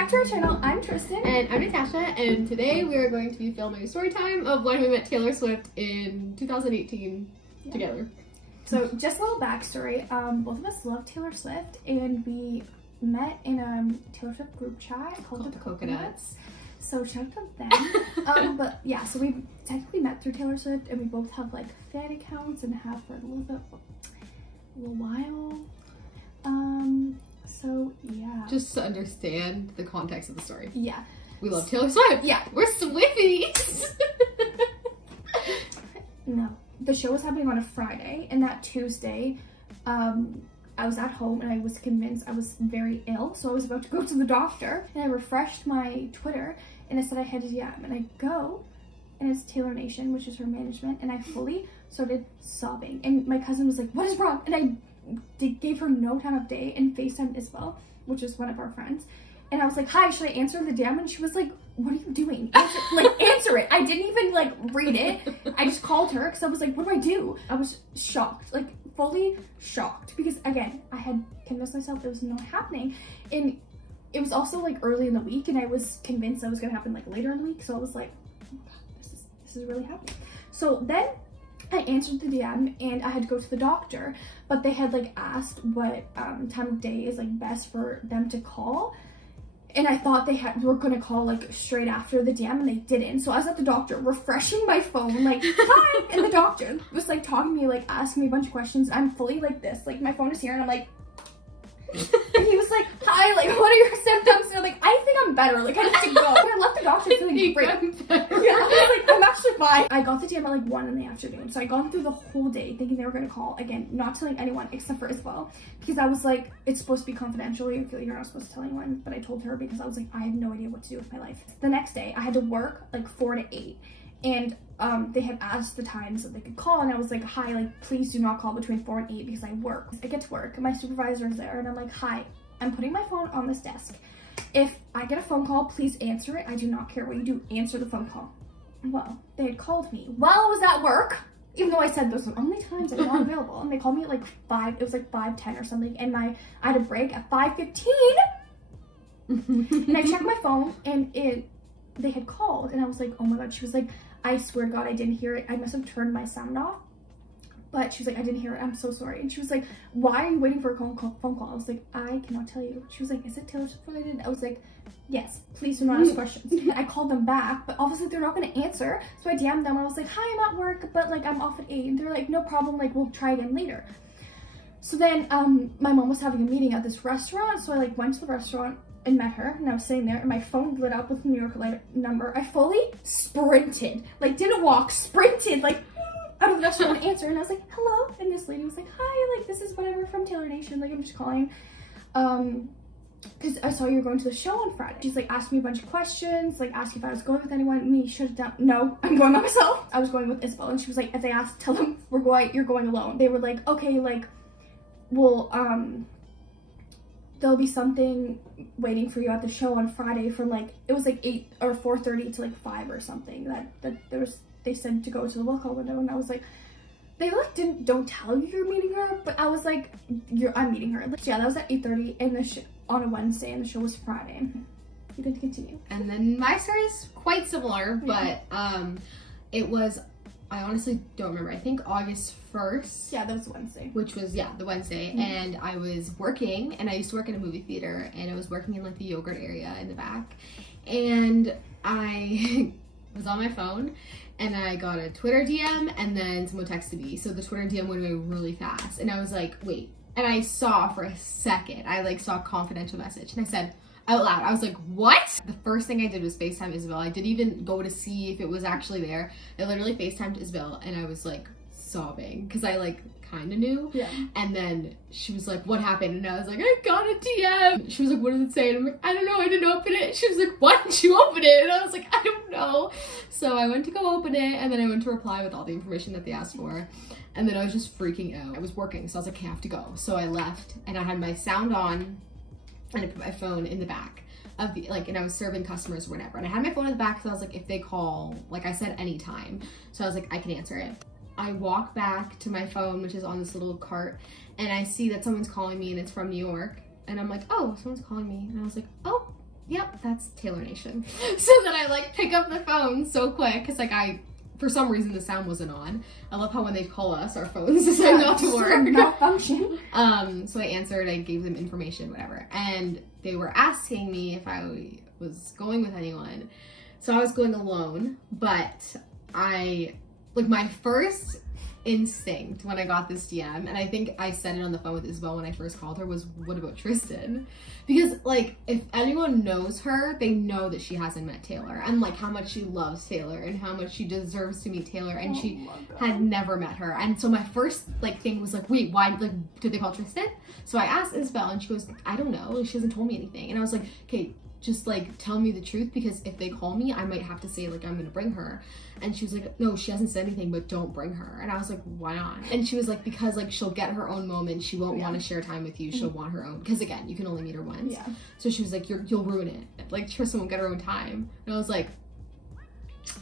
back to our channel. I'm Tristan. And I'm Natasha, and today we are going to be filming a story time of when we met Taylor Swift in 2018 together. So just a little backstory. Both of us love Taylor Swift, and we met in a Taylor Swift group chat called the Coconuts. So shout out to them. But yeah, so we technically met through Taylor Swift, and we both have like fan accounts and have for a little while. So yeah. Just to understand the context of the story. Yeah. We love Taylor Swift. Yeah. We're Swifties. No. The show was happening on a Friday, and that Tuesday, I was at home and I was convinced I was very ill, so I was about to go to the doctor, and I refreshed my Twitter and it said I had a DM, and I go, and it's Taylor Nation, which is her management, and I fully started sobbing, and my cousin was like, "What is wrong?" And I gave her no time of day and FaceTimed Isabel, which is one of our friends, and I was like, "Hi, should I answer the DM?" And she was like, "What are you doing? Answer it." I didn't even read it. I just called her because I was like, "What do I do?" I was shocked, fully shocked, because again, I had convinced myself it was not happening, and it was also early in the week, and I was convinced that was gonna happen later in the week. So I was like, "Oh my God, this is really happening." So then I answered the DM, and I had to go to the doctor, but they had asked what time of day is best for them to call. And I thought they were gonna call straight after the DM, and they didn't. So I was at the doctor refreshing my phone, "Hi," and the doctor was talking to me, asking me a bunch of questions. I'm fully this, my phone is here, and I'm like, and he was like, "Hi, what are your symptoms?" And I'm like, "I think I'm better. I need to go." And I left the doctor feeling great. Yeah, I was I'm actually fine. I got the DM at 1 in the afternoon, so I gone through the whole day thinking they were gonna call again, not telling anyone except for Isabel, because I was like, it's supposed to be confidential. You're not supposed to tell anyone, but I told her because I was I have no idea what to do with my life. The next day, I had to work 4 to 8. And they had asked the times that they could call, and I was like, "Hi, please do not call between 4 and 8 because I work." I get to work, and my supervisor is there, and I'm like, "Hi, I'm putting my phone on this desk. If I get a phone call, please answer it. I do not care what you do, answer the phone call." Well, they had called me while I was at work, even though I said those were the only times I'm not available, and they called me at 5, it was 5:10 or something, and I had a break at 5:15, and I checked my phone, and they had called, and I was like, "Oh my God." She was like, "I swear to God, I didn't hear it. I must have turned my sound off." But she was like, "I didn't hear it. I'm so sorry." And she was like, "Why are you waiting for a phone call?" I was like, "I cannot tell you." She was like, "Is it Taylor Swift related?" I was like, "Yes, please do not ask questions." I called them back, but obviously they're not going to answer. So I DM'd them. I was like, "Hi, I'm at work, but I'm off at 8. And they're like, "No problem. We'll try again later." So then my mom was having a meeting at this restaurant. So I went to the restaurant and met her, and I was sitting there, and my phone lit up with the New York number. I fully sprinted, didn't walk, sprinted, out of the restaurant to answer, and I was like, "Hello," and this lady was like, "Hi, this is whatever from Taylor Nation, I'm just calling, because I saw you were going to the show on Friday." She's asked me a bunch of questions, asked if I was going with anyone. Me, shut it down. "No, I'm going by myself." I was going with Isabel, and she was like, "If they ask, tell them you're going alone." They were like, "Okay, well, there'll be something waiting for you at the show on Friday from it was 8 or 4:30 to 5 or something, that they said to go to the welcome window." And I was like, they don't tell you you're meeting her, but I was like, I'm meeting her. So yeah, that was at 8:30 and on a Wednesday, and the show was Friday. You can continue. And then my story is quite similar, but it was, I honestly don't remember. I think August 1st. Yeah, that was Wednesday. Which was, the Wednesday. Mm-hmm. And I was working, and I used to work in a movie theater, and I was working in the yogurt area in the back. And I was on my phone, and I got a Twitter DM, and then someone texted me. So the Twitter DM went away really fast. And I was like, wait. And I saw for a second, I saw a confidential message, and I said out loud, I was like, "What?" The first thing I did was FaceTime Isabel. I didn't even go to see if it was actually there. I literally FaceTimed Isabel, and I was sobbing because I kind of knew. Yeah. And then she was like, "What happened?" And I was like, "I got a DM." She was like, "What does it say?" And I'm like, "I don't know, I didn't open it." She was like, "Why didn't you open it?" And I was like, "I don't know." So I went to go open it, and then I went to reply with all the information that they asked for. And then I was just freaking out. I was working, so I was like, "I have to go." So I left, and I had my sound on, and I put my phone in the back of the, and I was serving customers or whatever. And I had my phone in the back, so I was like, if they call, I said anytime. So I was like, I can answer it. I walk back to my phone, which is on this little cart, and I see that someone's calling me, and it's from New York. And I'm like, "Oh, someone's calling me." And I was like, "Oh, yep, that's Taylor Nation. So then I like pick up the phone so quick because like for some reason the sound wasn't on. I love how when they call us, our phones decide not to work. Malfunction. So I answered, I gave them information, whatever. And they were asking me if I was going with anyone. So I was going alone, but my first instinct when I got this DM, and I think I said it on the phone with Isabel when I first called her, was, what about Tristan? Because like if anyone knows her, they know that she hasn't met Taylor, and like how much she loves Taylor and how much she deserves to meet Taylor, and she had never met her. And so my first like thing was like, wait, why, like, did they call Tristan? So I asked Isabel and she goes, I don't know, she hasn't told me anything. And I was like, okay, just like tell me the truth, because if they call me I might have to say like I'm gonna bring her. And she was like, no, she hasn't said anything, but don't bring her. And I was like, why not? And she was like, because like she'll get her own moment, she won't want to share time with you, she'll want her own, because again, you can only meet her once. So she was like, you'll ruin it, like Tristan won't get her own time. And I was like,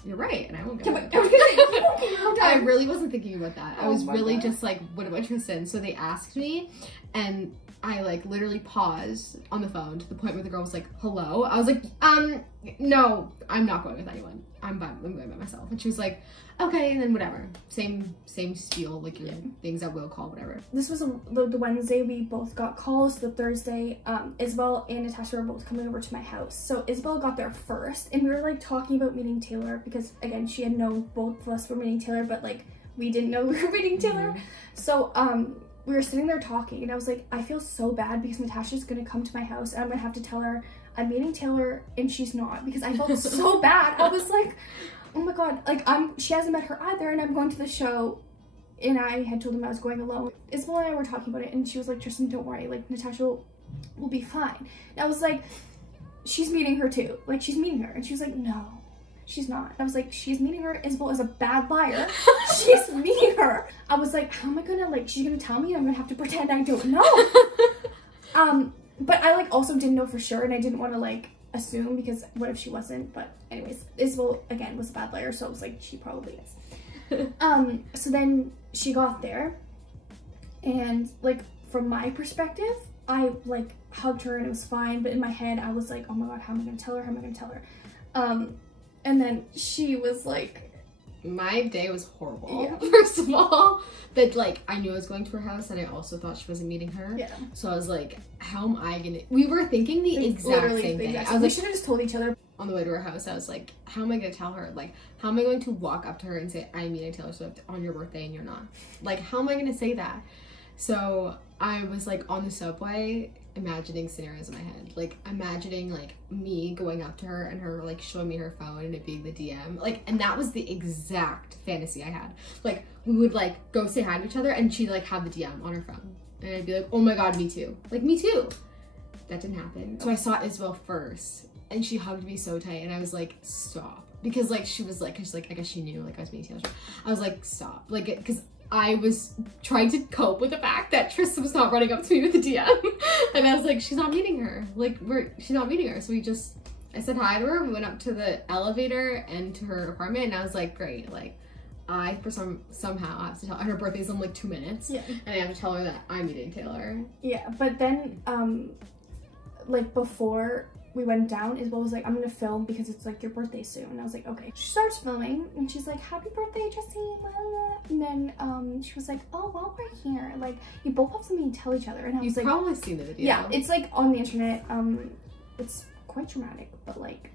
you're right, and I won't get her own time. I really wasn't thinking about that. I was really just like, what about Tristan? So they asked me, and I like literally paused on the phone to the point where the girl was like, hello? I was like, no, I'm not going with anyone. I'm going by myself. And she was like, okay, and then whatever. Same spiel, like your things at will call, whatever. This was the Wednesday we both got calls. The Thursday, Isabel and Natasha were both coming over to my house. So Isabel got there first, and we were like talking about meeting Taylor, because again, she had known both of us were meeting Taylor, but like we didn't know we were meeting Taylor. So we were sitting there talking, and I was like, I feel so bad because Natasha's gonna come to my house and I'm gonna have to tell her I'm meeting Taylor and she's not, because I felt so bad. I was like, oh my god, like she hasn't met her either, and I'm going to the show, and I had told him I was going alone. Isabel and I were talking about it, and she was like, Tristan, don't worry, like Natasha will be fine. And I was like, she's meeting her too, like she's meeting her. And she was like, no, she's not. I was like, she's meeting her. Isabel is a bad liar. She's meeting her. I was like, how am I gonna, like, she's gonna tell me and I'm gonna have to pretend I don't know. But I like also didn't know for sure, and I didn't want to like assume, because what if she wasn't? But anyways, Isabel again was a bad liar, so I was like, she probably is. So then she got there, and like from my perspective, I like hugged her and it was fine, but in my head I was like, oh my god, how am I gonna tell her? How am I gonna tell her? And then she was like, my day was horrible. First of all, that like I knew I was going to her house, and I also thought she wasn't meeting her. So I was like, how am I gonna? We were thinking the exact same thing. I was like, we should have just told each other. On the way to her house, I was like, how am I gonna tell her? Like, how am I going to walk up to her and say, I'm meeting Taylor Swift on your birthday and you're not? Like, how am I gonna say that? So I was like on the subway, imagining scenarios in my head, like imagining like me going up to her and her like showing me her phone and it being the DM, like, and that was the exact fantasy I had. Like we would like go say hi to each other and she'd like have the DM on her phone, and I'd be like, oh my god, me too, like me too. That didn't happen. So I saw Isabel first, and she hugged me so tight, and I was like, stop, because like she was like, cause like I guess she knew like I was meeting Taylor. I was like, stop, like, because I was trying to cope with the fact that Tristan was not running up to me with a DM. And I was like, she's not meeting her. Like, she's not meeting her. So I said hi to her. We went up to the elevator and to her apartment. And I was like, great. Like, I, somehow have to tell her. Her birthday's in like 2 minutes. And I have to tell her that I'm meeting Taylor. But then, like, before we went down, Isabel was like, I'm gonna film because it's like your birthday soon. And I was like, okay. She starts filming and she's like, happy birthday, Justine. And then she was like, oh, while we're here, like, you both have something to tell each other. And I was like, you've probably seen the video. Yeah, it's like on the internet. It's quite dramatic, but like,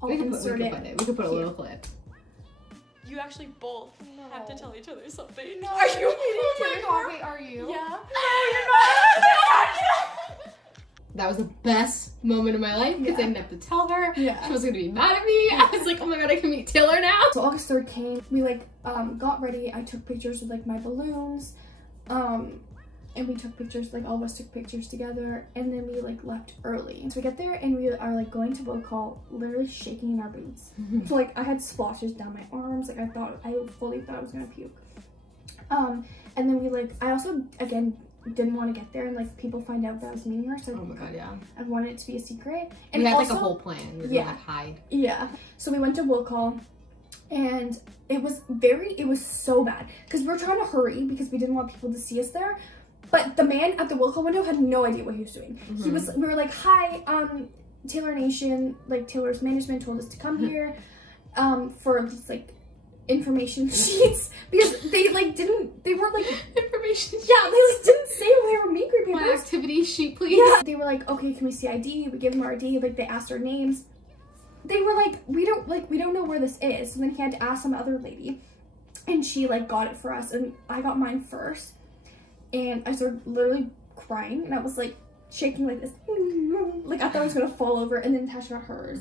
we could put a little clip. You actually both have to tell each other something. No, are you? Oh my god, wait, are you? Yeah. No, you're not. That was the best moment of my life because I didn't have to tell her. She was gonna be mad at me. I was like, oh my god, I can meet Taylor now. So August 3rd came. We like got ready. I took pictures with like my balloons. And we took pictures, like all of us took pictures together, and then we like left early. So we get there and we are like going to roll call, literally shaking in our boots. So like I had splashes down my arms, like I fully thought I was gonna puke. And then we like, I also again didn't want to get there and like people find out that I was meeting her. So oh my god, yeah. I wanted it to be a secret. And we had also, like a whole plan. We were gonna like hide. Yeah. So we went to roll call. And it was so bad because we were trying to hurry because we didn't want people to see us there. But the man at the will call window had no idea what he was doing. We were like, hi, Taylor Nation, like Taylor's management told us to come here for this like information sheets because they like didn't, they weren't like information sheets. Yeah, they like didn't say they were meet greet My papers. activity sheet, please. Yeah, they were like, okay, can we see ID? We give them our ID. Like they asked our names. They were like, we don't know where this is. So then he had to ask some other lady, and she like got it for us, and I got mine first, and I started literally crying, and I was like shaking like this, like I thought I was gonna fall over, and then Natasha got hers.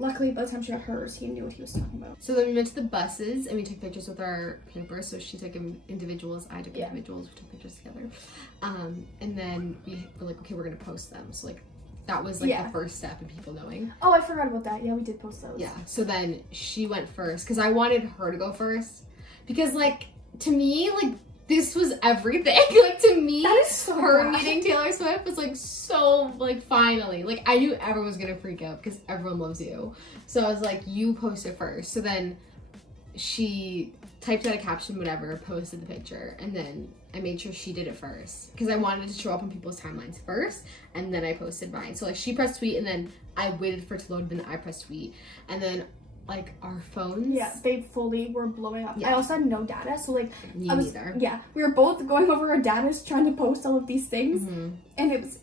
Luckily, by the time she got hers, he knew what he was talking about. So then we went to the buses and we took pictures with our papers. So she took individuals, I took individuals, we took pictures together. And then we were like, okay, we're gonna post them. So like that was like the first step in people knowing. Oh, I forgot about that. Yeah, we did post those. Yeah. So then she went first because I wanted her to go first because like to me like this was everything. Like to me, that is so her bad. meeting Taylor Swift was like so like finally. Like I knew everyone was gonna freak out because everyone loves you. So I was like, you post it first. So then she typed out a caption, whatever, posted the picture, and then I made sure she did it first because I wanted to show up on people's timelines first, and then I posted mine. So like she pressed tweet, and then I waited for it to load, and then I pressed tweet, and then like our phones. Yeah, they fully were blowing up. Yeah. I also had no data, so like Me I was neither. Yeah, we were both going over our data trying to post all of these things, and it was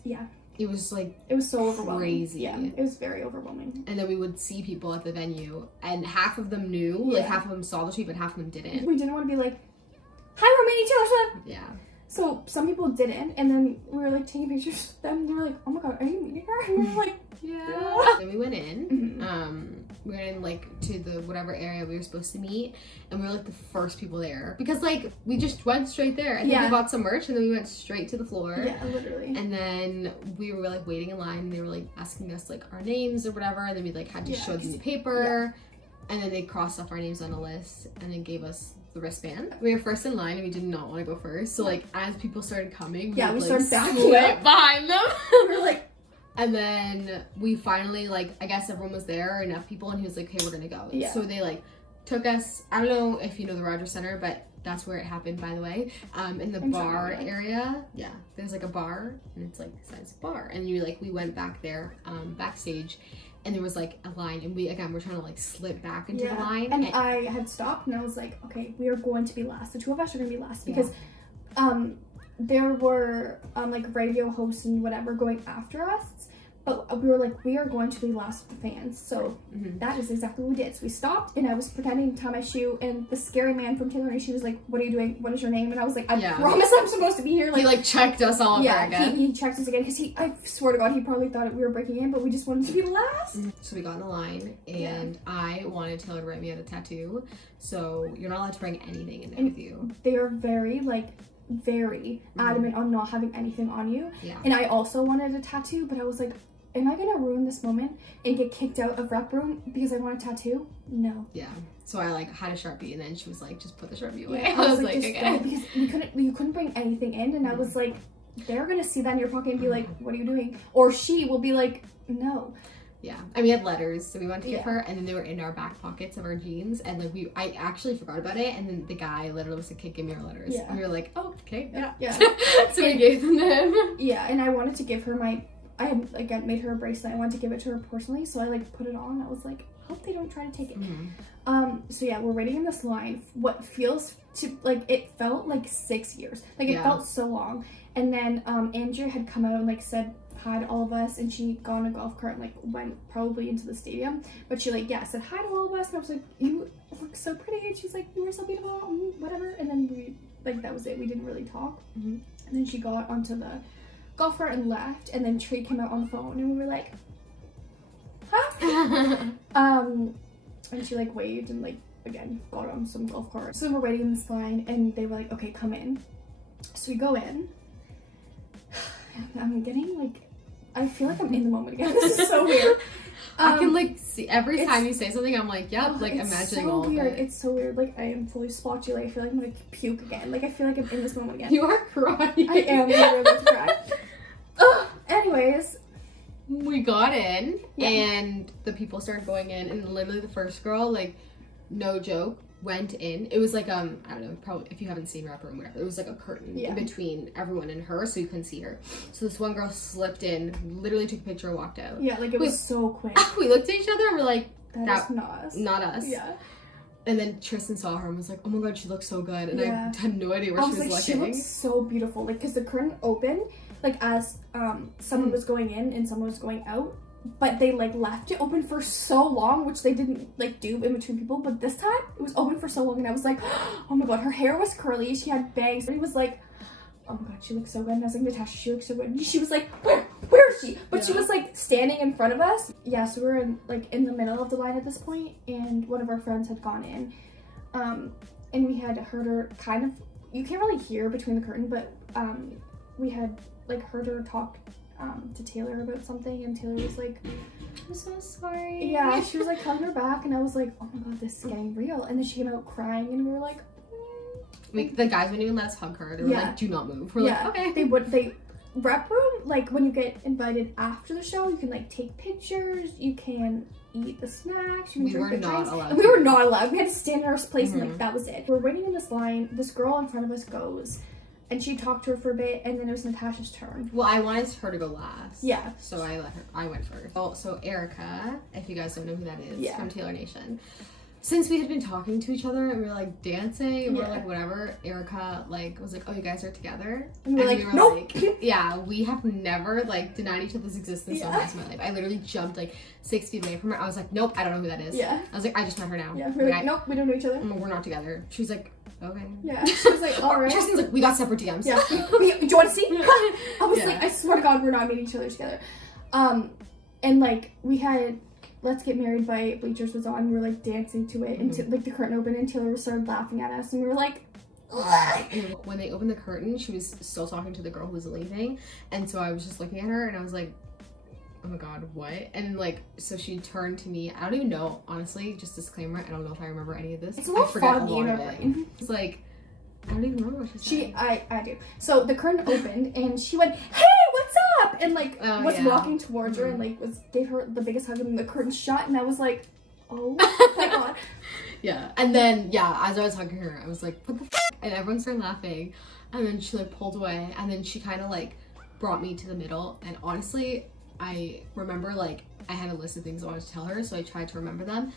It was like it was so overwhelming. crazy. Yeah, it was very overwhelming. And then we would see people at the venue, and half of them knew, like half of them saw the tweet, but half of them didn't. We didn't want to be like, "Hi, we're meeting Taylor Swift." Yeah. So some people didn't, and then we were like taking pictures of them. And they were like, "Oh my god, are you meeting her?" And we were like, Yeah. Then we went in. We went in like to the whatever area we were supposed to meet, and we were like the first people there because like we just went straight there, and then we bought some merch, and then we went straight to the floor. Yeah, literally. And then we were like waiting in line, and they were like asking us like our names or whatever, and then we like had to show them the paper, and then they crossed off our names on a list, and then gave us the wristband. We were first in line, and we did not want to go first. So like as people started coming, we we like, started backing split up behind them. We were like. And then we finally, like, I guess everyone was there, enough people, and he was like, hey, we're gonna go. Yeah. So they, like, took us, I don't know if you know the Rogers Center, but that's where it happened, by the way. In the bar area. Yeah. There's, like, a bar, and it's, like, besides a bar. And we went back there, backstage, and there was, like, a line, and we're trying to, like, slip back into the line. And I had stopped, and I was like, okay, we are going to be last. The two of us are gonna be last, because, there were like radio hosts and whatever going after us, but we were like, we are going to be last with the fans. So that is exactly what we did. So we stopped, and I was pretending to tie my shoe, and the scary man from Taylor Nation was like, what are you doing? What is your name? And I was like, I promise I'm supposed to be here. Like, he like checked us all over again. He checked us again because I swear to God, he probably thought we were breaking in, but we just wanted to be last. So we got in the line, and I wanted Taylor to write me out a tattoo. So you're not allowed to bring anything in there with you. They are very adamant on not having anything on you. Yeah. And I also wanted a tattoo, but I was like, am I gonna ruin this moment and get kicked out of rep room because I want a tattoo? No. Yeah. So I like had a Sharpie, and then she was like, just put the Sharpie away. Yeah, I was like, just okay. don't, because you couldn't bring anything in, and I was like, they're gonna see that in your pocket and be like, what are you doing? Or she will be like, no. Yeah, and we had letters, so we went to give her, and then they were in our back pockets of our jeans, and like I actually forgot about it, and then the guy literally was like, okay, give me your letters. Yeah. And we were like, oh, okay, Yeah. So we gave them to him. Yeah, and I wanted to give her I had again made her a bracelet. I wanted to give it to her personally, so I like put it on. I was like, hope they don't try to take it. So yeah, we're waiting in this line. What feels to like, it felt like 6 years. Like it felt so long. And then Andrea had come out and like said hi to all of us, and she got on a golf cart and like went probably into the stadium, but she like said hi to all of us, and I was like, you look so pretty, and she's like, you were so beautiful, whatever. And then we like, that was it. We didn't really talk. And then she got onto the golf cart and left, and then Tree came out on the phone, and we were like, huh? And she like waved and like again got on some golf cart. So we're waiting in this line, and they were like, okay, come in. So we go in. I'm getting like, I feel like I'm in the moment again. This is so weird. I can like see every time you say something, I'm like, yep, like imagining all of it. It's so weird. Like I am fully splotchy. Like I feel like I'm gonna puke again. Like I feel like I'm in this moment again. You are crying. I am literally about to cry. Anyways, we got in, and the people started going in, and literally the first girl, like, no joke, went in. It was like I don't know, probably if you haven't seen Rap Room, whatever. It was like a curtain in between everyone and her, so you couldn't see her. So this one girl slipped in, literally took a picture, and walked out. Yeah, like it was so quick. We looked at each other and we're like, That's not us. Not us. Yeah. And then Tristan saw her and was like, oh my god, she looks so good. And I had no idea where she was like, looking. she looked so beautiful. Like, because the curtain opened, like, as someone was going in and someone was going out. But they, like, left it open for so long, which they didn't, like, do in between people. But this time, it was open for so long. And I was like, oh my god, her hair was curly. She had bangs. And he was like, oh my god, she looks so good. And I was like, Natasha, she looks so good. And she was like, where is she? But she was like standing in front of us. Yeah, so we were in the middle of the line at this point, and one of our friends had gone in. And we had heard her kind of, you can't really hear between the curtain, but we had like heard her talk to Taylor about something, and Taylor was like, I'm so sorry. Yeah, she was like telling her back, and I was like, oh my god, this is getting real. And then she came out crying, and we were like, the guys wouldn't even let us hug her. They were like, do not move. We're like, okay. They Rep Room, like, when you get invited after the show, you can like take pictures, you can eat the snacks, you can drink the drinks. And we were not allowed. We had to stand in our place and like that was it. We're waiting in this line, this girl in front of us goes, and she talked to her for a bit, and then it was Natasha's turn. Well, I wanted her to go last. Yeah. So I went first. Oh, so Erica, if you guys don't know who that is, from Taylor Nation. Since we had been talking to each other and we were like dancing and we were like whatever, Erica like was like, oh, you guys are together? And we were nope. like, yeah, we have never like denied each other's existence so much in my life. I literally jumped like 6 feet away from her. I was like, nope, I don't know who that is. Yeah. I was like, I just met her now. Yeah. We were like, nope, we don't know each other. We're not together. She was like, okay. Yeah. She was like, all right. Tristan's like, we got separate DMs. Yeah. Do you want to see? I was like, I swear to God, we're not meeting each other together. And like we had Let's Get Married by Bleachers was on. We were like dancing to it, and like the curtain opened, and Taylor started laughing at us, and we were like, when they opened the curtain, she was still talking to the girl who was leaving, and so I was just looking at her, and I was like, oh my god, what? And like, so she turned to me. I don't even know, honestly. Just disclaimer. I don't know if I remember any of this. It's a little foggy in her brain. It's like, I don't even remember what she said. I do. So the curtain opened, and she went, hey, what's up? And like was walking towards her, and like gave her the biggest hug, and the curtain shut, and I was like, oh my god. Yeah. And then as I was hugging her, I was like, what the f-? And everyone started laughing, and then she like pulled away, and then she kind of like brought me to the middle, and honestly, I remember like I had a list of things I wanted to tell her, so I tried to remember them.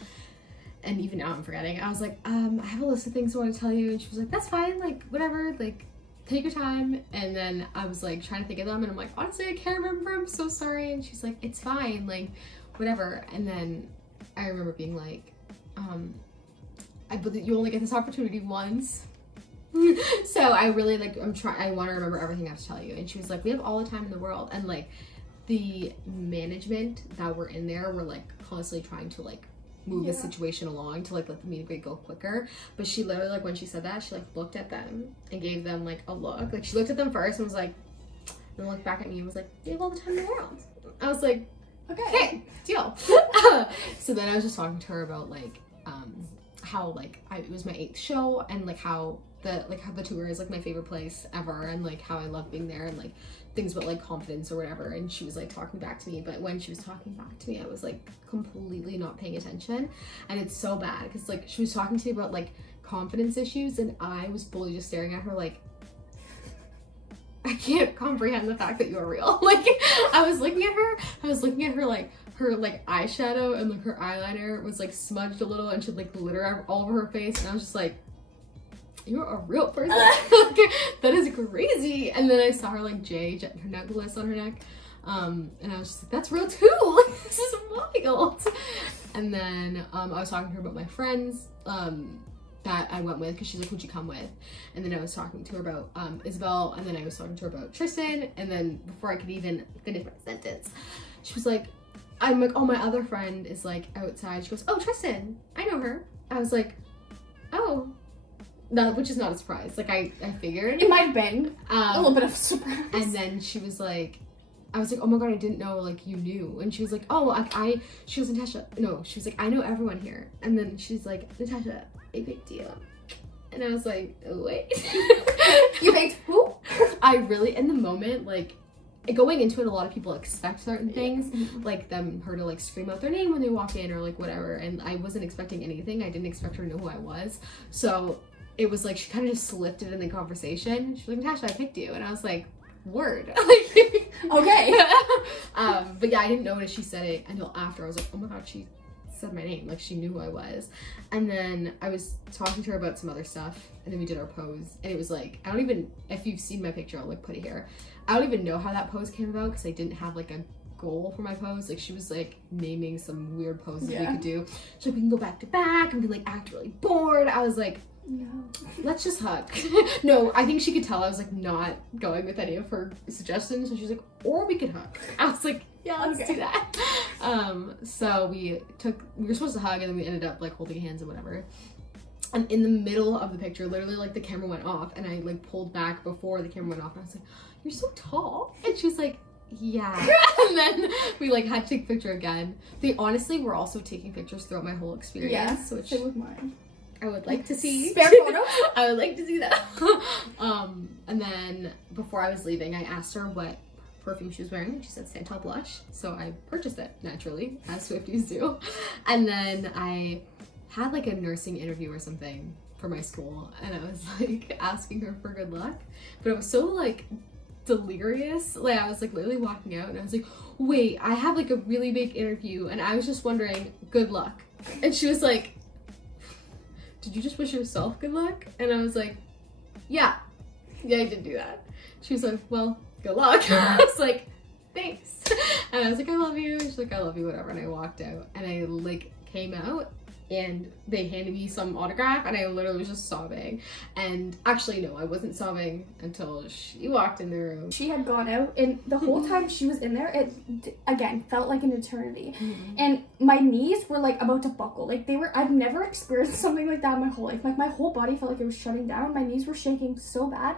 And even now I'm forgetting. I was like, I have a list of things I want to tell you. And she was like, that's fine, like, whatever, like, take your time. And then I was like trying to think of them, and I'm like, honestly, I can't remember, I'm so sorry. And she's like, it's fine, like, whatever. And then I remember being like, I believe you only get this opportunity once. So I really like, I want to remember everything I have to tell you. And she was like, we have all the time in the world. And like the management that were in there were like constantly trying to like move the situation along to like let the meet and greet go quicker. But she literally, like, when she said that, she like looked at them and gave them like a look. Like she looked at them first and was like, and then looked back at me and was like, you have all the time in the world. I was like, okay, deal. So then I was just talking to her about like how like it was my 8th show, and like how the tour is like my favorite place ever, and like how I love being there, and like things about like confidence or whatever. And she was like talking back to me, but when she was talking back to me, I was like completely not paying attention. And it's so bad because like she was talking to me about like confidence issues, and I was fully just staring at her like, I can't comprehend the fact that you're real. Like I was looking at her like her like eyeshadow and like her eyeliner was like smudged a little, and she had like glitter all over her face, and I was just like, you're a real person. That is crazy. And then I saw her like jet her necklace on her neck, and I was just like, that's real too. Like, this is wild. And then I was talking to her about my friends that I went with, because she's like, who'd you come with? And then I was talking to her about Isabel, and then I was talking to her about Tristan, and then before I could even finish my sentence, she was like, I'm like, oh, my other friend is like outside. She goes, oh, Tristan, I know her. I was like, oh. No, which is not a surprise. Like I figured it might have been a little bit of a surprise. And then she was like, I was like, oh my god, I didn't know like you knew. And she was like, oh, she was Natasha. No, she was like, I know everyone here. And then she's like, Natasha, I picked you. And I was like, oh, wait. You picked who? I really, in the moment, like, going into it, a lot of people expect certain things, Mm-hmm. like her to like scream out their name when they walk in or like whatever, and I wasn't expecting anything. I didn't expect her to know who I was, so it was like she kind of just slipped it in the conversation. She was like, Natasha, I picked you, and I was like, word. Okay. But yeah, I didn't notice she said it until after. I was like, oh my god, she said my name, like she knew who I was. And then I was talking to her about some other stuff, and then we did our pose, and it was like, I don't even, if you've seen my picture, I'll like put it here, I don't even know how that pose came about because I didn't have like a goal for my pose. Like she was like naming some weird poses we could do. She's like, we can go back to back and we like act really bored. I was like, No. let's just hug. No, I think she could tell I was like not going with any of her suggestions, so she was like, or we could hug. I was like, yeah, let's do that. So we were supposed to hug, and then we ended up like holding hands and whatever. And in the middle of the picture, literally like the camera went off, and I like pulled back before the camera went off, and I was like, you're so tall. And she was like, yeah. And then we like had to take a picture again. They honestly were also taking pictures throughout my whole experience, which same with mine. I would like to see. Spare photos? I would like to see that. And then before I was leaving, I asked her what perfume she was wearing, and she said Santal Blush. So I purchased it naturally, as Swifties do. And then I had like a nursing interview or something for my school, and I was like asking her for good luck, but it was so like delirious. Like I was like literally walking out, and I was like, wait, I have like a really big interview, and I was just wondering, good luck. And she was like, did you just wish yourself good luck? And I was like, yeah, I did do that. She was like, well, good luck. I was like, thanks. And I was like, I love you. She's like, I love you, whatever. And I walked out, and I like came out, and they handed me some autograph, and I literally was just sobbing. And actually, no, I wasn't sobbing until she walked in the room. She had gone out, and the whole time she was in there, it again felt like an eternity. And my knees were like about to buckle. Like they were, I've never experienced something like that in my whole life. Like my whole body felt like it was shutting down. My knees were shaking so bad.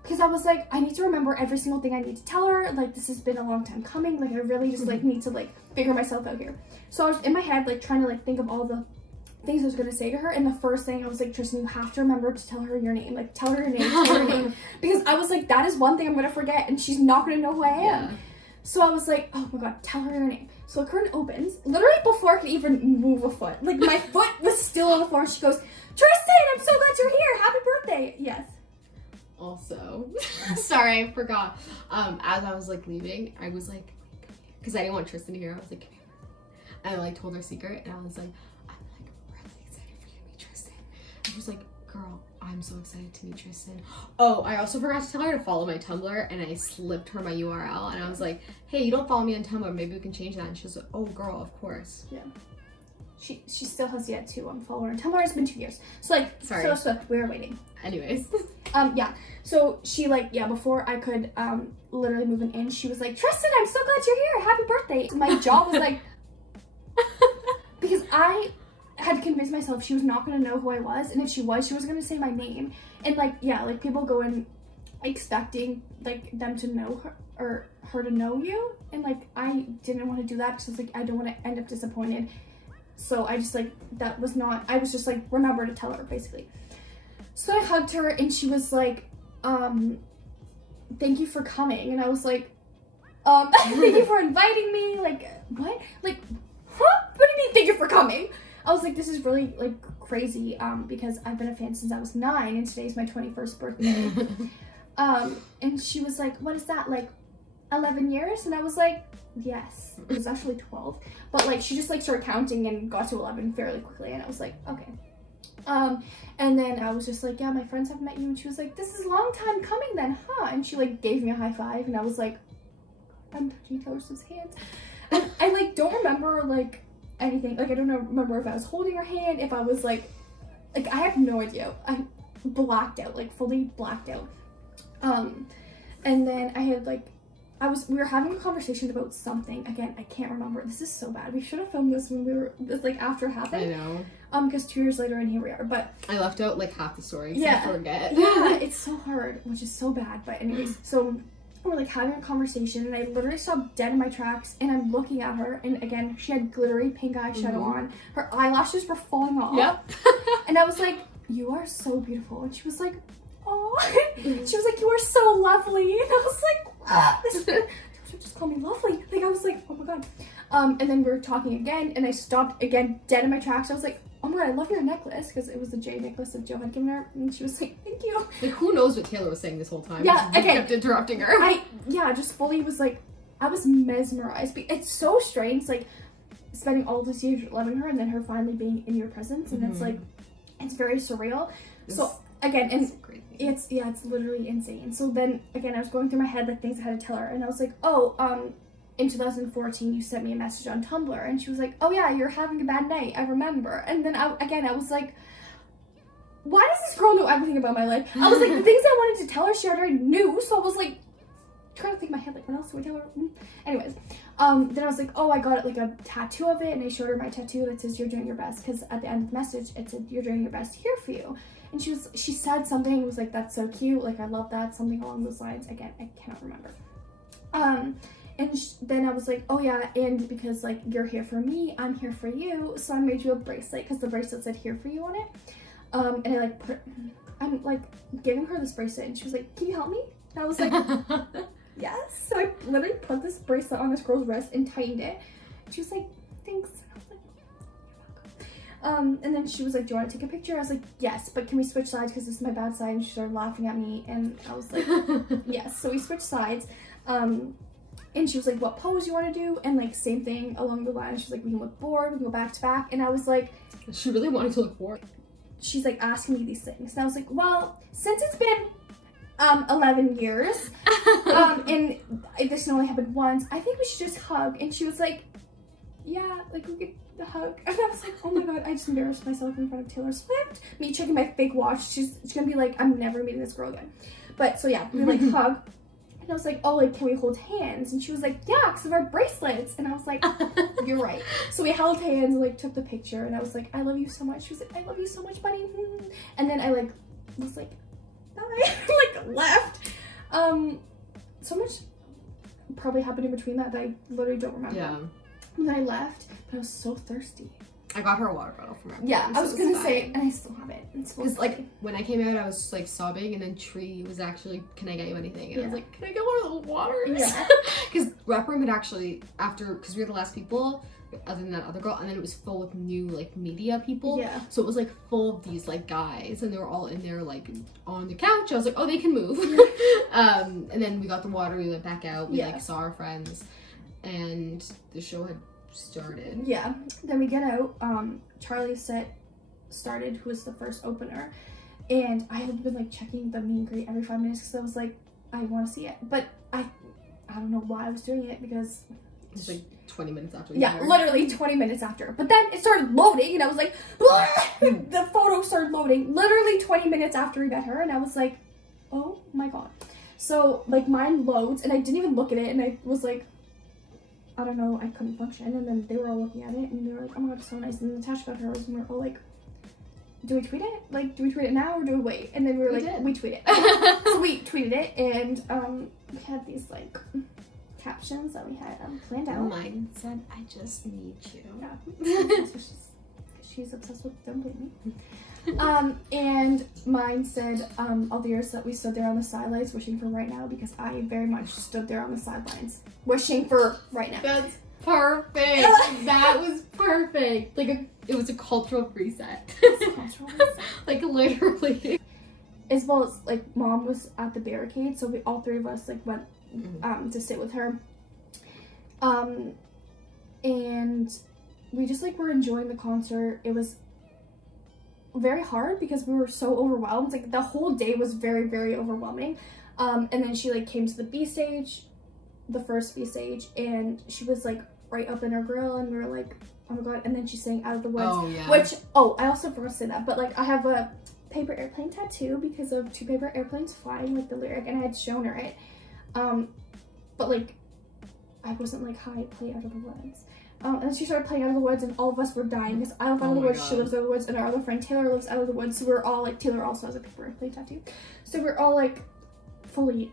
Because I was like, I need to remember every single thing I need to tell her. Like, this has been a long time coming. Like, I really just, like, need to, like, figure myself out here. So I was in my head, like, trying to, like, think of all the things I was going to say to her. And the first thing I was like, Tristan, you have to remember to tell her your name. Like, tell her your name, tell her your name. Because I was like, that is one thing I'm going to forget. And she's not going to know who I am. Yeah. So I was like, oh, my God, tell her your name. So the curtain opens. Literally before I could even move a foot. Like, my foot was still on the floor. And she goes, Tristan, I'm so glad you're here. Happy birthday. Yes. Also, sorry, I forgot. As I was like leaving, I was like, because I didn't want Tristan to hear, I was like, come here. And I like told her a secret, and I was like, I'm like really excited for you to meet Tristan. And she was like, girl, I'm so excited to meet Tristan. Oh, I also forgot to tell her to follow my Tumblr, and I slipped her my URL, and I was like, hey, you don't follow me on Tumblr, maybe we can change that. And she was like, oh girl, of course. Yeah. She still has yet to follow her on Tumblr. It's been 2 years. So like, Sorry. so swift, we were waiting. Anyways. Yeah. So she like, yeah, before I could literally move in, she was like, Tristan, I'm so glad you're here. Happy birthday. My jaw was like, because I had convinced myself she was not going to know who I was. And if she was going to say my name. And like, yeah, like people go in expecting like them to know her or her to know you. And like, I didn't want to do that because I was like, I don't want to end up disappointed. So I just like, that was not, I was just like, remember to tell her basically. So I hugged her, and she was like, thank you for coming. And I was like, thank you for inviting me. Like, what? Like, huh? What do you mean thank you for coming? I was like, this is really like crazy, because I've been a fan since I was 9, and today's my 21st birthday. And she was like, what is that, like 11 years? And I was like, yes. It was actually 12. But like, she just like started counting and got to 11 fairly quickly, and I was like, okay. And then I was just like, yeah, my friends have met you. And she was like, this is a long time coming then, huh? And she like gave me a high five, and I was like, I'm touching Taylor Swift's hands. And I like don't remember like anything. Like I don't remember if I was holding her hand, if I was like I have no idea. I blacked out, like fully blacked out. And then I had like, we were having a conversation about something. Again, I can't remember. This is so bad. We should have filmed this when we were, like, after it happened. I know. Because 2 years later, and here we are. But I left out, like, half the story. Yeah. I forget. Yeah, it's so hard, which is so bad. But anyways, so we're, like, having a conversation, and I literally stopped dead in my tracks, and I'm looking at her, and again, she had glittery pink eyeshadow on. Her eyelashes were falling off. Yep. And I was like, you are so beautiful. And she was like, oh. She was like, you are so lovely. And I was like, just call me Lovely. Like, I was like, oh my god. And then we were talking again, and I stopped again, dead in my tracks. I was like, oh my god, I love your necklace, because it was the J necklace that Joe had given her, and she was like, thank you. Like, who knows what Taylor was saying this whole time? Yeah, She okay. kept interrupting her. Just fully was like, I was mesmerized. It's so strange, like, spending all this years loving her, and then her finally being in your presence, and it's like, it's very surreal. So again, and it's literally insane. So then again, I was going through my head like things I had to tell her, and I was like, oh, in 2014 you sent me a message on Tumblr, and she was like, oh yeah, you're having a bad night, I remember. And then I was like, why does this girl know everything about my life? I was like, the things I wanted to tell her she already knew, so I was like trying to think in my head, like, what else do I tell her? Anyways, then I was like, oh, I got like a tattoo of it, and I showed her my tattoo that says you're doing your best, because at the end of the message it said you're doing your best, here for you. And she said something, was like, that's so cute, like, I love that, something along those lines. Again, I cannot remember. And then I was like, oh yeah, and because like you're here for me, I'm here for you, so I made you a bracelet, because the bracelet said here for you on it. And I like I'm like giving her this bracelet, and she was like, can you help me? And I was like, yes. So I literally put this bracelet on this girl's wrist and tightened it. She was like, thanks. And I was like, you're welcome. And then she was like, do you want to take a picture? I was like, yes, but can we switch sides, because this is my bad side? And she started laughing at me, and I was like, yes. So we switched sides. And she was like, what pose you want to do? And like, same thing along the line. She was like, we can look bored, we can go back to back. And I was like, she really wanted to look bored. She's like asking me these things. And I was like, well, since it's been 11 years, and this only happened once, I think we should just hug. And she was like, yeah, like we could hug. And I was like, oh my god, I just embarrassed myself in front of Taylor Swift. Me checking my fake watch. She's gonna be like, I'm never meeting this girl again. But so yeah, we like hug. And I was like, oh, like, can we hold hands? And she was like, yeah, because of our bracelets. And I was like, you're right. So we held hands and like took the picture, and I was like, I love you so much. She was like, I love you so much, buddy. And then I like was like, bye, like left. So much probably happened in between that I literally don't remember. Yeah. And then I left, but I was so thirsty. I got her a water bottle from her. Yeah, I was gonna say, and I still have it. Because like when I came out, I was just like sobbing, and then Tree was actually, can I get you anything? And I was like, can I get one of those waters? Yeah. Because Rep Room had actually, after, because we were the last people, other than that other girl, and then it was full with new like media people. Yeah. So it was like full of these like guys, and they were all in there like on the couch. I was like, oh, they can move. And then we got the water. We went back out. We like saw our friends, and the show had started. Yeah. Then we get out. Charlie's set started, who was the first opener, and I had been like checking the meet and greet every 5 minutes, because I was like, I want to see it, but I don't know why I was doing it, because it's like 20 minutes after. Literally 20 minutes after. But then it started loading, and I was like, the photo started loading literally 20 minutes after we met her, and I was like, oh my god. So like mine loads, and I didn't even look at it, and I was like, I don't know, I couldn't function. And then they were all looking at it, and they were like, oh my god, it's so nice. And Natasha got hers, and we were all like, do we tweet it? Like, do we tweet it now, or do we wait? And then we were like, we tweet it. So we tweeted it, and we had these like captions that we had planned out. Mine said, I just need you. Yeah. She's obsessed with Don't Blame Me. And mine said, all the years that we stood there on the sidelines wishing for right now, because I very much stood there on the sidelines wishing for right now. That's perfect. That was perfect. Like it was a cultural reset. Like literally. As well as like Mom was at the barricade, so we all three of us like went to sit with her. And we just like were enjoying the concert. It was very hard because we were so overwhelmed. Like the whole day was very, very overwhelming. And then she like came to the B stage, the first B stage, and she was like right up in our grill, and we were like, oh my god. And then she sang Out of the Woods. Oh yeah. Which, I also forgot to say that, but like I have a paper airplane tattoo because of two paper airplanes flying, like the lyric, and I had shown her it. But like I wasn't like, hi, play Out of the Woods. And then she started playing Out of the Woods, and all of us were dying because I live out of the woods, she lives out of the woods, and our other friend Taylor lives out of the woods. So we're all like, Taylor also has a paper airplane tattoo. So we're all like, fully,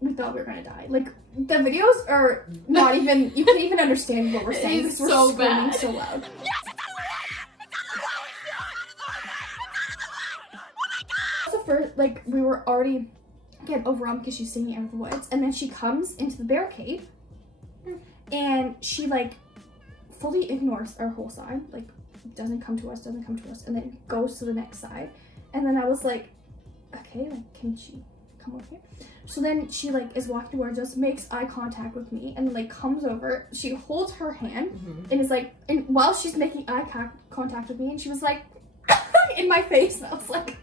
we thought we were gonna die. Like the videos are not even, you can't even understand what we're saying. It's we're so screaming bad. so loud. So first, like we were already get overwhelmed because she's singing Out of the Woods, and then she comes into the barricade, and she like fully ignores our whole side, like doesn't come to us, and then goes to the next side. And then I was like, okay, like, can she come over here? So then she like is walking towards us, makes eye contact with me, and then like comes over. She holds her hand and is like, and while she's making eye contact with me, and she was like in my face, and I was like,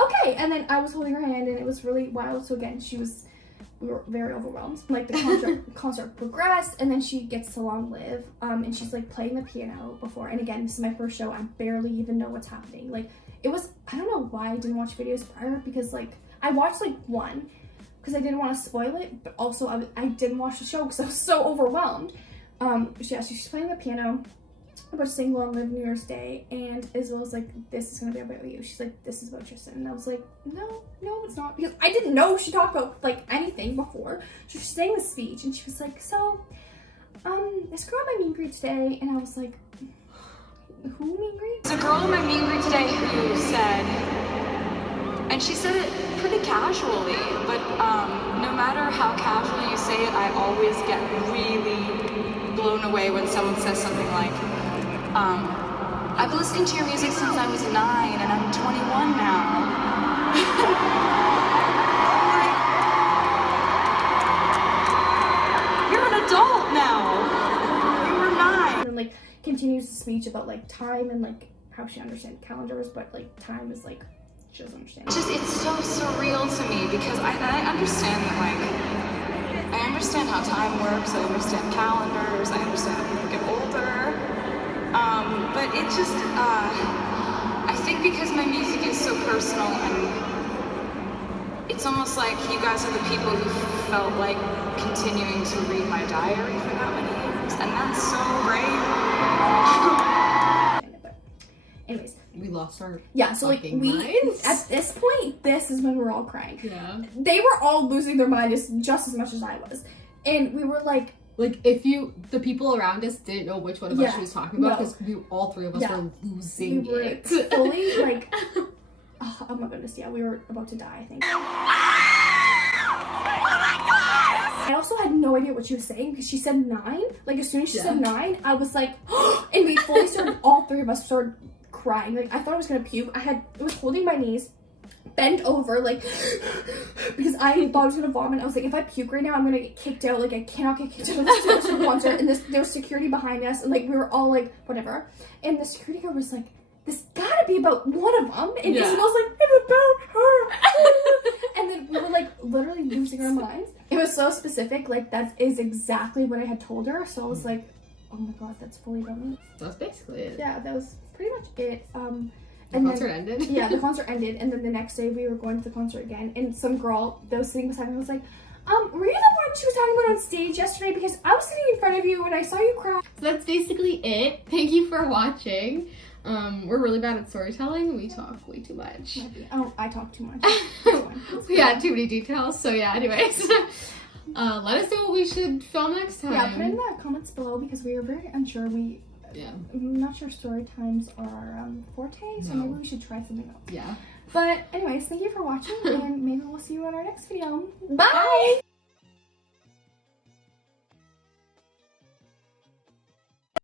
okay. And then I was holding her hand, and it was really wild. So again, we were very overwhelmed. Like the concert progressed, and then she gets to Long Live, and she's like playing the piano before. And again, this is my first show. I barely even know what's happening. Like it was, I don't know why I didn't watch videos prior, because like I watched like one because I didn't want to spoil it, but also I didn't watch the show because I was so overwhelmed. So yeah, she's playing the piano. About to sing Long Live New Year's Day, and Isabel's like, this is gonna be about you. She's like, this is about Tristan. And I was like, no, it's not, because I didn't know she talked about like anything before. So she's saying the speech, and she was like, so this girl at my meet and greet today, and I was like, who meet and greet? There's a girl at my meet and greet today who said, and she said it pretty casually, but no matter how casually you say it, I always get really blown away when someone says something like, I've been listening to your music since I was 9 and I'm 21 now. You're an adult now. You were 9. And like continues the speech about like time and like how she understands calendars, but like time is like, she doesn't understand. It's so surreal to me because I understand that, like, I understand how time works, I understand calendars, I understand that people get older. But it just, I think because my music is so personal, and it's almost like you guys are the people who felt like continuing to read my diary for that many years, and that's so great. Anyways. We lost our so like minds. At this point, this is when we were all crying. Yeah. They were all losing their mind just as much as I was. And we were like if the people around us didn't know which one of us she was talking about, because all three of us were losing we were it. fully like, oh my goodness, yeah, we were about to die, I think. I also had no idea what she was saying because she said 9. Like as soon as she said 9, I was like, and we fully started, all three of us started crying. Like I thought I was gonna puke. It was holding my knees, bent over, like, because I thought I was gonna vomit. I was like, if I puke right now, I'm gonna get kicked out. Like I cannot get kicked out of this concert. And there was security behind us, and like we were all like, whatever. And the security guard was like, this gotta be about one of them. And Isabel's like, it's about her. And then we were like literally losing our minds. It was so specific. Like that is exactly what I had told her. So I was like, oh my god, that's fully about me. That's basically it. Yeah, that was pretty much it. The concert ended? Yeah, the concert ended, and then the next day we were going to the concert again, and some girl that was sitting beside me was like, were you the one she was talking about on stage yesterday? Because I was sitting in front of you and I saw you cry. So that's basically it. Thank you for watching. We're really bad at storytelling. We talk way too much. Oh, I talk too much. We had too many details, so yeah, anyways. Let us know what we should film next time. Yeah, put in the comments below because we are very unsure. I'm not sure story times are our forte, so maybe we should try something else. Yeah. But anyways, thank you for watching, and maybe we'll see you on our next video. Bye!